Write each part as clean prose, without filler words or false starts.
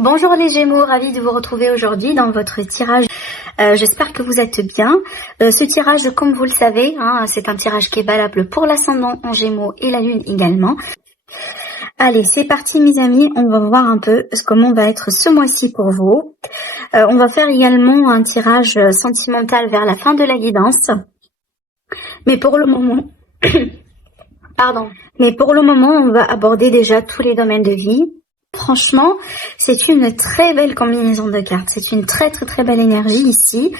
Bonjour les Gémeaux, ravie de vous retrouver aujourd'hui dans votre tirage. J'espère que vous êtes bien. Ce tirage, comme vous le savez, c'est un tirage qui est valable pour l'ascendant en Gémeaux et la Lune également. Allez, c'est parti mes amis, on va voir un peu comment va être ce mois-ci pour vous. On va faire également un tirage sentimental vers la fin de la guidance. Mais pour le moment, on va aborder déjà tous les domaines de vie. Franchement, c'est une très belle combinaison de cartes. C'est une très belle énergie ici.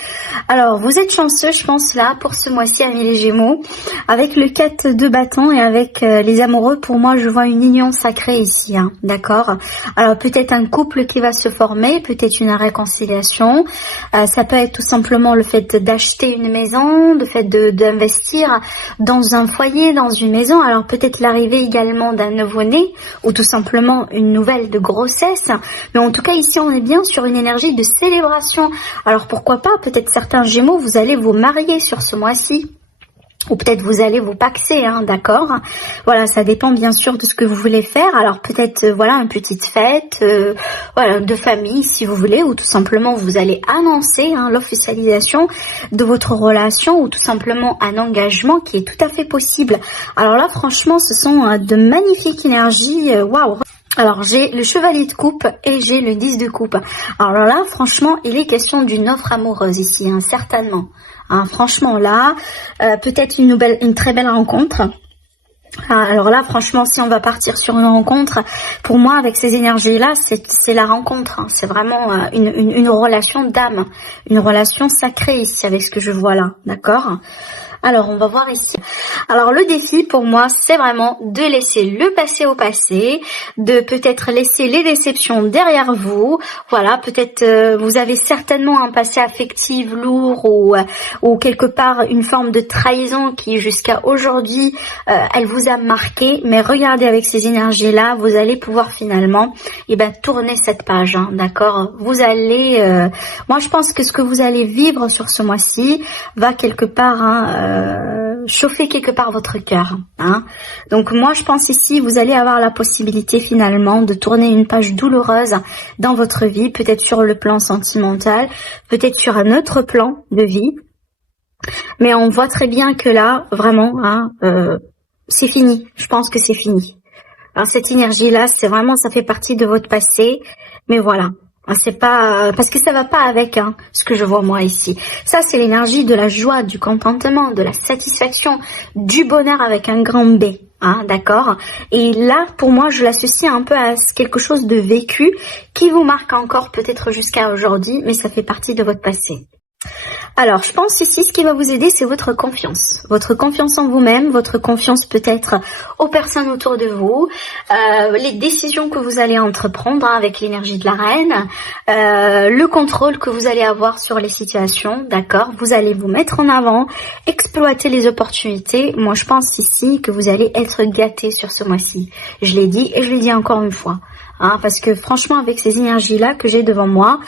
Alors, vous êtes chanceux, je pense, là, pour ce mois-ci, amis les Gémeaux. Avec le 4 de bâton et avec les amoureux, pour moi, je vois une union sacrée ici, d'accord. Alors, peut-être un couple qui va se former, peut-être une réconciliation. Ça peut être tout simplement le fait d'acheter une maison, le fait d'investir dans un foyer, dans une maison. Alors, peut-être l'arrivée également d'un nouveau-né ou tout simplement une nouvelle de grossesse, mais en tout cas ici on est bien sur une énergie de célébration. Alors pourquoi pas, peut-être certains Gémeaux, vous allez vous marier sur ce mois-ci. Ou peut-être vous allez vous paxer, d'accord. Voilà, ça dépend bien sûr de ce que vous voulez faire. Alors peut-être, voilà, une petite fête, voilà, de famille si vous voulez, ou tout simplement vous allez annoncer l'officialisation de votre relation, ou tout simplement un engagement qui est tout à fait possible. Alors là, franchement, ce sont de magnifiques énergies, waouh. Alors j'ai le chevalier de coupe et j'ai le 10 de coupe. Alors là, franchement, il est question d'une offre amoureuse ici, certainement. Franchement là, peut-être une très belle rencontre. Alors là, franchement, si on va partir sur une rencontre, pour moi, avec ces énergies-là, c'est la rencontre. C'est vraiment une relation d'âme, une relation sacrée ici avec ce que je vois là, d'accord ? Alors, on va voir ici. Alors, le défi pour moi, c'est vraiment de laisser le passé au passé, de peut-être laisser les déceptions derrière vous. Voilà, peut-être vous avez certainement un passé affectif lourd ou quelque part une forme de trahison qui jusqu'à aujourd'hui, elle vous a marqué. Mais regardez avec ces énergies-là, vous allez pouvoir finalement tourner cette page, d'accord. Vous allez, moi je pense que ce que vous allez vivre sur ce mois-ci va quelque part chauffer quelque part votre cœur, Donc moi je pense ici vous allez avoir la possibilité finalement de tourner une page douloureuse dans votre vie, peut-être sur le plan sentimental, peut-être sur un autre plan de vie, mais on voit très bien que là vraiment c'est fini. Je pense que c'est fini. Alors cette énergie là, c'est vraiment, ça fait partie de votre passé, mais voilà. C'est pas parce que ça va pas avec ce que je vois moi ici. Ça c'est l'énergie de la joie, du contentement, de la satisfaction, du bonheur avec un grand B, d'accord. Et là pour moi je l'associe un peu à quelque chose de vécu qui vous marque encore peut-être jusqu'à aujourd'hui, mais ça fait partie de votre passé. Alors, je pense ici, ce qui va vous aider, c'est votre confiance en vous-même, votre confiance peut-être aux personnes autour de vous, les décisions que vous allez entreprendre avec l'énergie de la reine, le contrôle que vous allez avoir sur les situations, d'accord. Vous allez vous mettre en avant, exploiter les opportunités. Moi, je pense ici que vous allez être gâtés sur ce mois-ci. Je l'ai dit et je le dis encore une fois, parce que franchement, avec ces énergies-là que j'ai devant moi,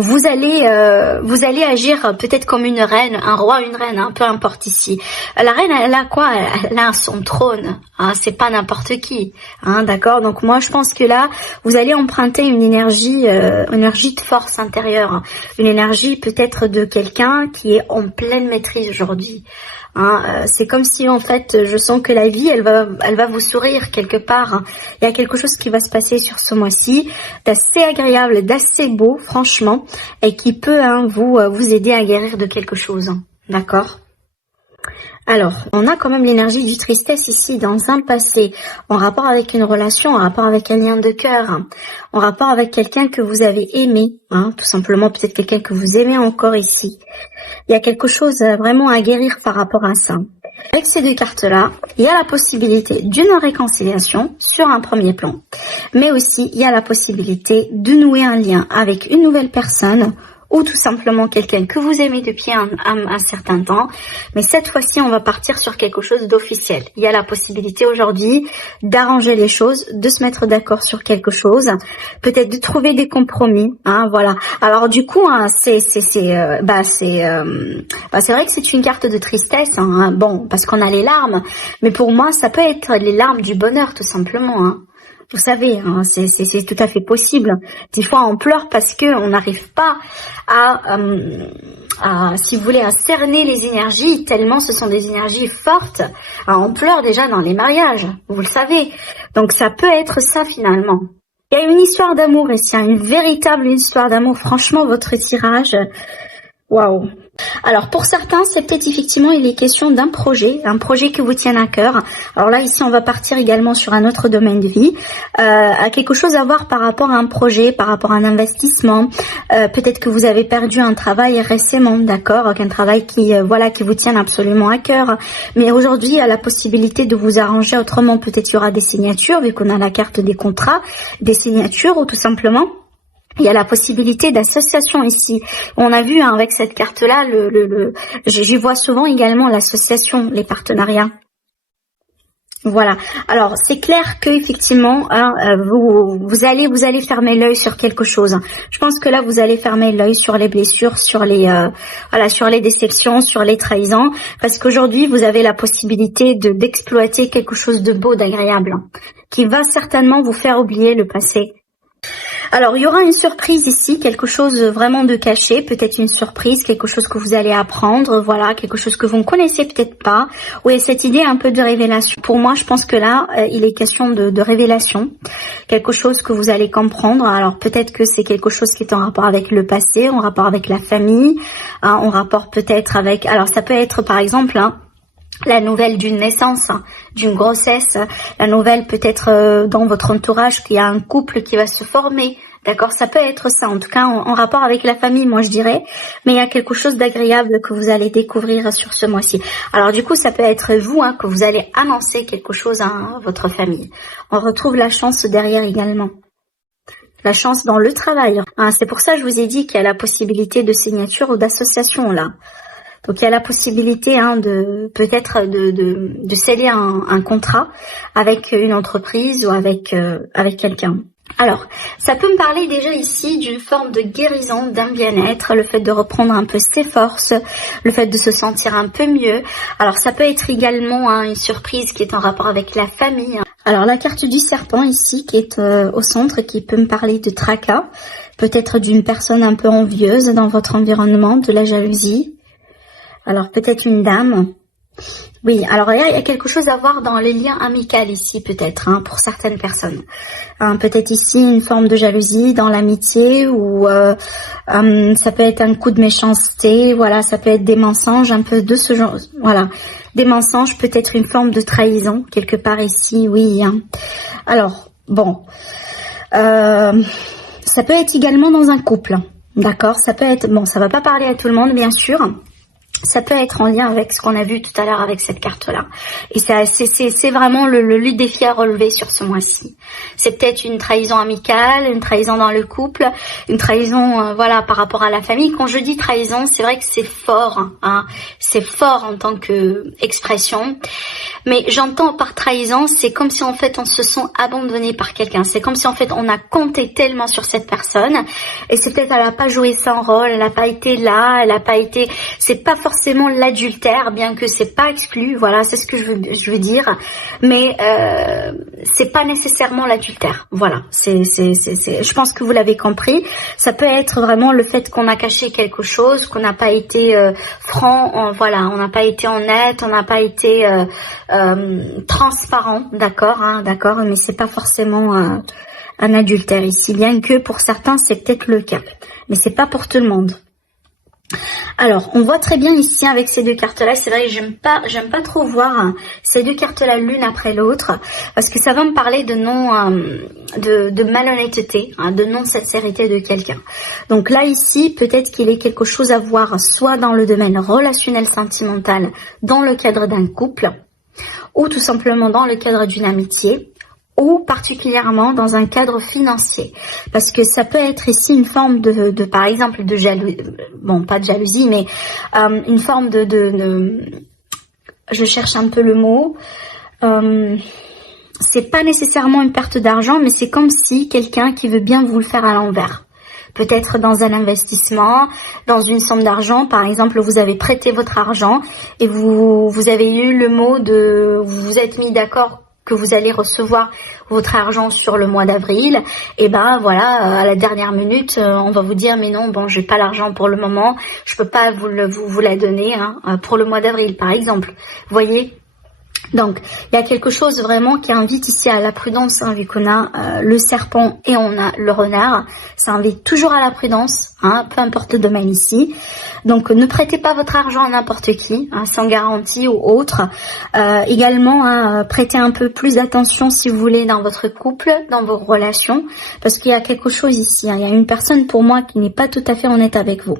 vous allez agir peut-être comme une reine, un roi, une reine, peu importe ici. La reine, elle a quoi? Elle a son trône, c'est pas n'importe qui, d'accord. Donc moi, je pense que là, vous allez emprunter une énergie de force intérieure, une énergie peut-être de quelqu'un qui est en pleine maîtrise aujourd'hui. C'est comme si en fait je sens que la vie elle va vous sourire quelque part. Il y a quelque chose qui va se passer sur ce mois-ci d'assez agréable, d'assez beau franchement, et qui peut vous aider à guérir de quelque chose, d'accord. Alors, on a quand même l'énergie du tristesse ici dans un passé, en rapport avec une relation, en rapport avec un lien de cœur, en rapport avec quelqu'un que vous avez aimé, tout simplement peut-être quelqu'un que vous aimez encore ici. Il y a quelque chose vraiment à guérir par rapport à ça. Avec ces deux cartes-là, il y a la possibilité d'une réconciliation sur un premier plan, mais aussi il y a la possibilité de nouer un lien avec une nouvelle personne ou tout simplement quelqu'un que vous aimez depuis un certain temps. Mais cette fois-ci, on va partir sur quelque chose d'officiel. Il y a la possibilité aujourd'hui d'arranger les choses, de se mettre d'accord sur quelque chose, peut-être de trouver des compromis. Voilà. Alors du coup, c'est vrai que c'est une carte de tristesse. Bon, parce qu'on a les larmes, mais pour moi, ça peut être les larmes du bonheur, tout simplement. Vous savez, hein, c'est tout à fait possible. Des fois, on pleure parce que on n'arrive pas si vous voulez, à cerner les énergies, tellement ce sont des énergies fortes. Alors, on pleure déjà dans les mariages, vous le savez. Donc, ça peut être ça, finalement. Il y a une histoire d'amour ici, hein, une véritable histoire d'amour. Franchement, votre tirage, waouh. Alors pour certains, c'est peut-être effectivement il est question d'un projet, un projet qui vous tient à cœur. Alors là ici on va partir également sur un autre domaine de vie, à quelque chose à voir par rapport à un projet, par rapport à un investissement. Peut-être que vous avez perdu un travail récemment, d'accord, un travail qui voilà qui vous tient absolument à cœur. Mais aujourd'hui il y a la possibilité de vous arranger autrement. Peut-être il y aura des signatures vu qu'on a la carte des contrats, des signatures ou tout simplement. Il y a la possibilité d'association ici. On a vu hein, avec cette carte-là, j'y vois souvent également l'association, les partenariats. Voilà. Alors c'est clair que effectivement, hein, vous allez fermer l'œil sur quelque chose. Je pense que là vous allez fermer l'œil sur les blessures, sur les voilà, sur les déceptions, sur les trahisons, parce qu'aujourd'hui vous avez la possibilité d'exploiter quelque chose de beau, d'agréable, hein, qui va certainement vous faire oublier le passé. Alors, il y aura une surprise ici, quelque chose vraiment de caché, peut-être une surprise, quelque chose que vous allez apprendre, voilà, quelque chose que vous ne connaissez peut-être pas. Oui, cette idée un peu de révélation. Pour moi, je pense que là, il est question de révélation, quelque chose que vous allez comprendre. Alors, peut-être que c'est quelque chose qui est en rapport avec le passé, en rapport avec la famille, hein, en rapport peut-être avec... Alors, ça peut être, par exemple... Hein, la nouvelle d'une naissance, d'une grossesse, la nouvelle peut-être dans votre entourage qu'il y a un couple qui va se former, d'accord, ça peut être ça, en tout cas en rapport avec la famille, moi je dirais, mais il y a quelque chose d'agréable que vous allez découvrir sur ce mois-ci. Alors du coup, ça peut être vous hein, que vous allez annoncer quelque chose à votre famille. On retrouve la chance derrière également. La chance dans le travail. Hein, c'est pour ça que je vous ai dit qu'il y a la possibilité de signature ou d'association là. Donc il y a la possibilité hein, de peut-être de sceller un contrat avec une entreprise ou avec quelqu'un. Alors, ça peut me parler déjà ici d'une forme de guérison, d'un bien-être, le fait de reprendre un peu ses forces, le fait de se sentir un peu mieux. Alors ça peut être également hein, une surprise qui est en rapport avec la famille. Alors la carte du serpent ici qui est au centre, qui peut me parler de tracas, peut-être d'une personne un peu envieuse dans votre environnement, de la jalousie. Alors peut-être une dame. Oui, alors il y a quelque chose à voir dans les liens amicaux ici peut-être, hein, pour certaines personnes. Peut-être ici une forme de jalousie dans l'amitié ou ça peut être un coup de méchanceté, voilà, ça peut être des mensonges, un peu de ce genre, voilà. Des mensonges, peut-être une forme de trahison quelque part ici, oui. Hein. Alors, bon, ça peut être également dans un couple, d'accord, ça peut être, bon, ça va pas parler à tout le monde bien sûr. Ça peut être en lien avec ce qu'on a vu tout à l'heure avec cette carte-là. Et c'est vraiment le défi à relever sur ce mois-ci. C'est peut-être une trahison amicale, une trahison dans le couple, une trahison voilà par rapport à la famille. Quand je dis trahison, c'est vrai que c'est fort, hein, c'est fort en tant que expression. Mais j'entends par trahison, c'est comme si en fait on se sent abandonné par quelqu'un. C'est comme si en fait on a compté tellement sur cette personne et c'est peut-être elle n'a pas joué son rôle, elle n'a pas été là, elle n'a pas été. C'est pas forcément l'adultère, bien que c'est pas exclu. Voilà, c'est ce que je veux dire. Mais c'est pas nécessairement l'adultère. Voilà, je pense que vous l'avez compris. Ça peut être vraiment le fait qu'on a caché quelque chose, qu'on n'a pas été franc. Voilà, on n'a pas été honnête, on n'a pas été transparent, d'accord, hein, d'accord, mais c'est pas forcément un adultère ici, bien que pour certains c'est peut-être le cas, mais c'est pas pour tout le monde. Alors, on voit très bien ici avec ces deux cartes-là, c'est vrai que j'aime pas trop voir ces deux cartes-là l'une après l'autre, parce que ça va me parler de de malhonnêteté, hein, de non-sincérité de quelqu'un. Donc là, ici, peut-être qu'il est quelque chose à voir, soit dans le domaine relationnel sentimental, dans le cadre d'un couple, ou tout simplement dans le cadre d'une amitié, ou particulièrement dans un cadre financier. Parce que ça peut être ici une forme de par exemple, de jalousie, bon, pas de jalousie, mais une forme je cherche un peu le mot, c'est pas nécessairement une perte d'argent, mais c'est comme si quelqu'un qui veut bien vous le faire à l'envers. Peut-être dans un investissement, dans une somme d'argent, par exemple, vous avez prêté votre argent et vous avez eu le mot vous vous êtes mis d'accord que vous allez recevoir votre argent sur le mois d'avril, et ben voilà, à la dernière minute, on va vous dire mais non, bon, j'ai pas l'argent pour le moment, je peux pas vous la donner pour le mois d'avril par exemple. Vous voyez? Donc, il y a quelque chose vraiment qui invite ici à la prudence, vu qu'on a le serpent et on a le renard. Ça invite toujours à la prudence, peu importe le domaine ici. Donc, ne prêtez pas votre argent à n'importe qui, sans garantie ou autre. Également, prêtez un peu plus d'attention, si vous voulez, dans votre couple, dans vos relations, parce qu'il y a quelque chose ici. Il y a une personne, pour moi, qui n'est pas tout à fait honnête avec vous.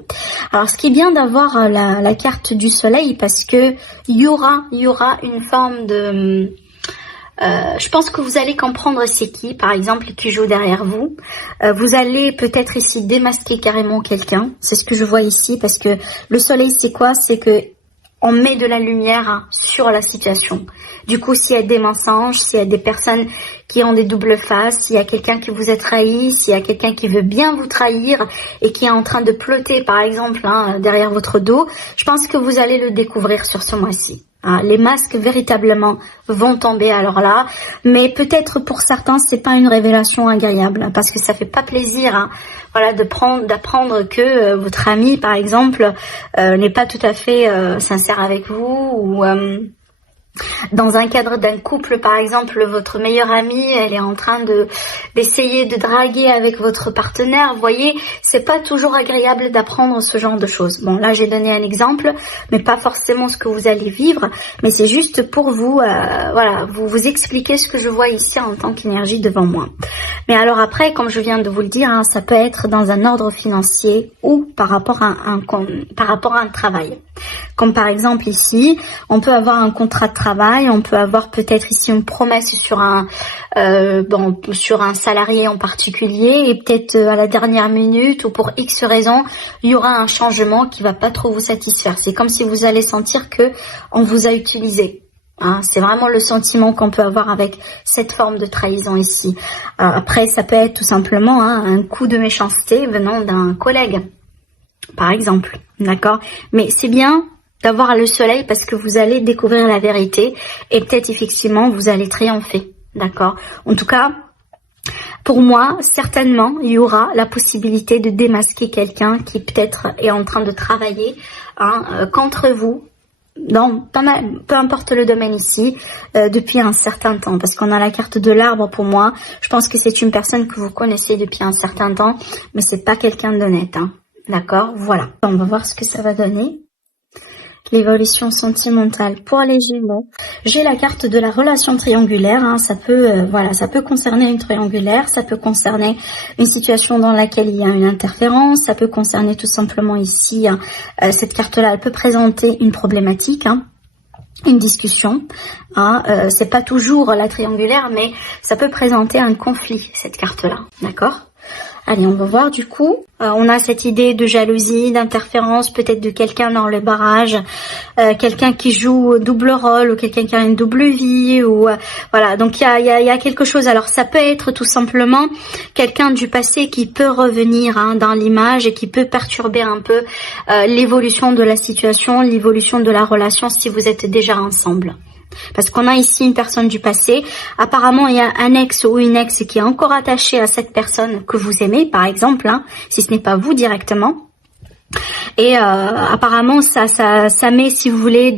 Alors, ce qui est bien d'avoir la carte du soleil, parce que il y aura une forme de... je pense que vous allez comprendre c'est qui, par exemple, qui joue derrière vous. Vous allez peut-être ici démasquer carrément quelqu'un. C'est ce que je vois ici, parce que le soleil, c'est quoi? C'est que on met de la lumière sur la situation. Du coup, s'il y a des mensonges, s'il y a des personnes qui ont des doubles faces, s'il y a quelqu'un qui vous a trahi, s'il y a quelqu'un qui veut bien vous trahir et qui est en train de plotter, par exemple, derrière votre dos, je pense que vous allez le découvrir sur ce mois-ci. Les masques véritablement vont tomber alors là, mais peut-être pour certains c'est pas une révélation agréable, parce que ça fait pas plaisir, voilà, d'apprendre que votre ami par exemple n'est pas tout à fait sincère avec vous, ou dans un cadre d'un couple, par exemple, votre meilleure amie, elle est en train d'essayer de draguer avec votre partenaire. Vous voyez, c'est pas toujours agréable d'apprendre ce genre de choses. Bon, là, j'ai donné un exemple, mais pas forcément ce que vous allez vivre, mais c'est juste pour vous, voilà, vous expliquer ce que je vois ici en tant qu'énergie devant moi. Mais alors après, comme je viens de vous le dire, ça peut être dans un ordre financier ou par rapport à un travail. Comme par exemple ici, on peut avoir un contrat de travail, on peut avoir peut-être ici une promesse sur un salarié en particulier, et peut-être à la dernière minute ou pour X raison, il y aura un changement qui va pas trop vous satisfaire. C'est comme si vous allez sentir que on vous a utilisé. C'est vraiment le sentiment qu'on peut avoir avec cette forme de trahison ici. Après, ça peut être tout simplement un coup de méchanceté venant d'un collègue, par exemple, d'accord? Mais c'est bien d'avoir le soleil, parce que vous allez découvrir la vérité et peut-être effectivement vous allez triompher, d'accord? En tout cas, pour moi, certainement, il y aura la possibilité de démasquer quelqu'un qui peut-être est en train de travailler contre vous, peu importe le domaine ici, depuis un certain temps, parce qu'on a la carte de l'arbre. Pour moi, je pense que c'est une personne que vous connaissez depuis un certain temps, mais c'est pas quelqu'un d'honnête, d'accord? Voilà, on va voir ce que ça va donner. L'évolution sentimentale pour les Gémeaux. J'ai la carte de la relation triangulaire. Ça peut, ça peut concerner une triangulaire, ça peut concerner une situation dans laquelle il y a une interférence, ça peut concerner tout simplement ici, cette carte-là, elle peut présenter une problématique, une discussion. C'est pas toujours la triangulaire, mais ça peut présenter un conflit, cette carte-là, d'accord? Allez, on va voir du coup. On a cette idée de jalousie, d'interférence, peut-être de quelqu'un dans le barrage, quelqu'un qui joue double rôle, ou quelqu'un qui a une double vie, ou voilà. Donc il y a quelque chose. Alors ça peut être tout simplement quelqu'un du passé qui peut revenir dans l'image et qui peut perturber un peu l'évolution de la situation, l'évolution de la relation si vous êtes déjà ensemble. Parce qu'on a ici une personne du passé, apparemment il y a un ex ou une ex qui est encore attaché à cette personne que vous aimez, par exemple, si ce n'est pas vous directement. Et apparemment ça met, si vous voulez,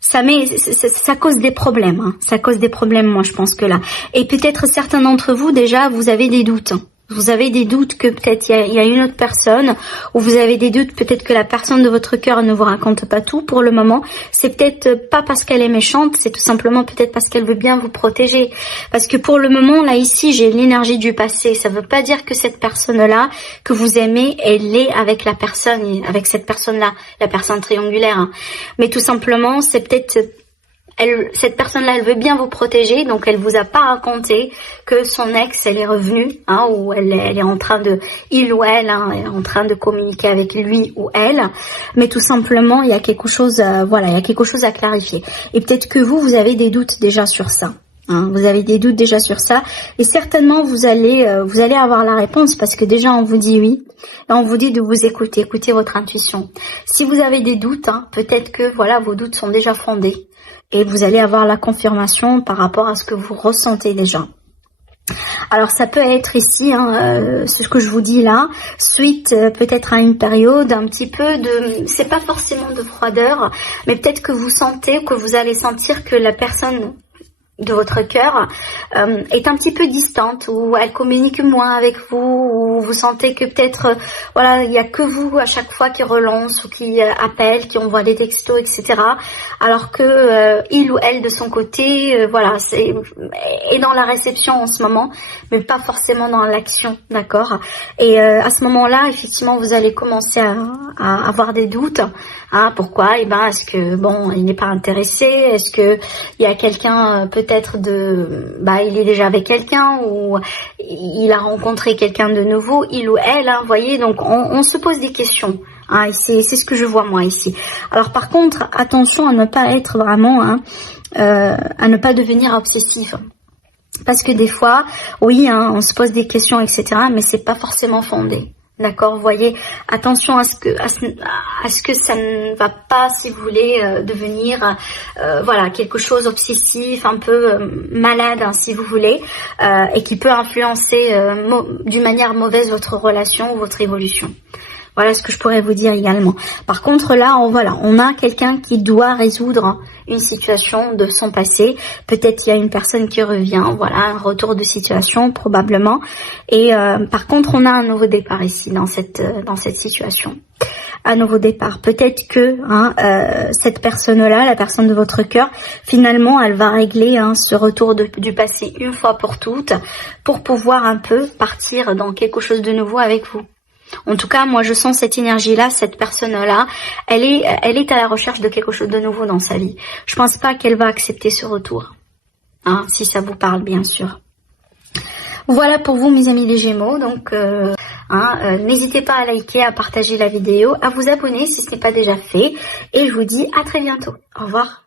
ça cause des problèmes, ça cause des problèmes, moi je pense que là. Et peut-être certains d'entre vous déjà, vous avez des doutes. Vous avez des doutes que peut-être il y a une autre personne, ou vous avez des doutes peut-être que la personne de votre cœur ne vous raconte pas tout pour le moment. C'est peut-être pas parce qu'elle est méchante, c'est tout simplement peut-être parce qu'elle veut bien vous protéger. Parce que pour le moment, là ici, j'ai l'énergie du passé. Ça veut pas dire que cette personne-là que vous aimez, elle est avec la personne, avec cette personne-là, la personne triangulaire. Mais tout simplement, c'est peut-être... cette personne-là, elle veut bien vous protéger, donc elle vous a pas raconté que son ex, elle est revenue, ou elle est en train de, il ou elle, est en train de communiquer avec lui ou elle, mais tout simplement, il y a quelque chose, il y a quelque chose à clarifier. Et peut-être que vous avez des doutes déjà sur ça. Vous avez des doutes déjà sur ça, et certainement vous allez avoir la réponse, parce que déjà on vous dit oui, et on vous dit de vous écouter votre intuition. Si vous avez des doutes, peut-être que vos doutes sont déjà fondés. et vous allez avoir la confirmation par rapport à ce que vous ressentez déjà. Alors ça peut être ici, ce que je vous dis là, suite peut-être à une période un petit peu de, c'est pas forcément de froideur, mais peut-être que vous sentez, que vous allez sentir que la personne de votre cœur est un petit peu distante, ou elle communique moins avec vous, ou vous sentez que peut-être voilà, il y a que vous à chaque fois qui relance ou qui appelle, qui envoie des textos, etc. Alors que il ou elle de son côté, voilà, est dans la réception en ce moment, mais pas forcément dans l'action, d'accord. Et à ce moment-là, effectivement, vous allez commencer à avoir des doutes. Pourquoi? Et ben, est-ce que bon, il n'est pas intéressé? Est-ce que il y a quelqu'un peut-être il est déjà avec quelqu'un, ou il a rencontré quelqu'un de nouveau, il ou elle, vous voyez, donc on se pose des questions. C'est ce que je vois moi ici. Alors par contre, attention à ne pas être vraiment, à ne pas devenir obsessif. Parce que des fois, oui, on se pose des questions, etc., mais c'est pas forcément fondé. D'accord, vous voyez, attention à ce que ça ne va pas, si vous voulez, devenir voilà, quelque chose obsessif, un peu malade, si vous voulez, et qui peut influencer d'une manière mauvaise votre relation ou votre évolution. Voilà ce que je pourrais vous dire également. Par contre, là, on a quelqu'un qui doit résoudre une situation de son passé. Peut-être qu'il y a une personne qui revient, voilà, un retour de situation probablement. Et par contre, on a un nouveau départ ici dans cette situation. Un nouveau départ. Peut-être que cette personne-là, la personne de votre cœur, finalement, elle va régler ce retour du passé une fois pour toutes, pour pouvoir un peu partir dans quelque chose de nouveau avec vous. En tout cas, moi je sens cette énergie-là, cette personne-là, elle est à la recherche de quelque chose de nouveau dans sa vie. Je pense pas qu'elle va accepter ce retour, si ça vous parle bien sûr. Voilà pour vous mes amis les Gémeaux, donc n'hésitez pas à liker, à partager la vidéo, à vous abonner si ce n'est pas déjà fait, et je vous dis à très bientôt. Au revoir.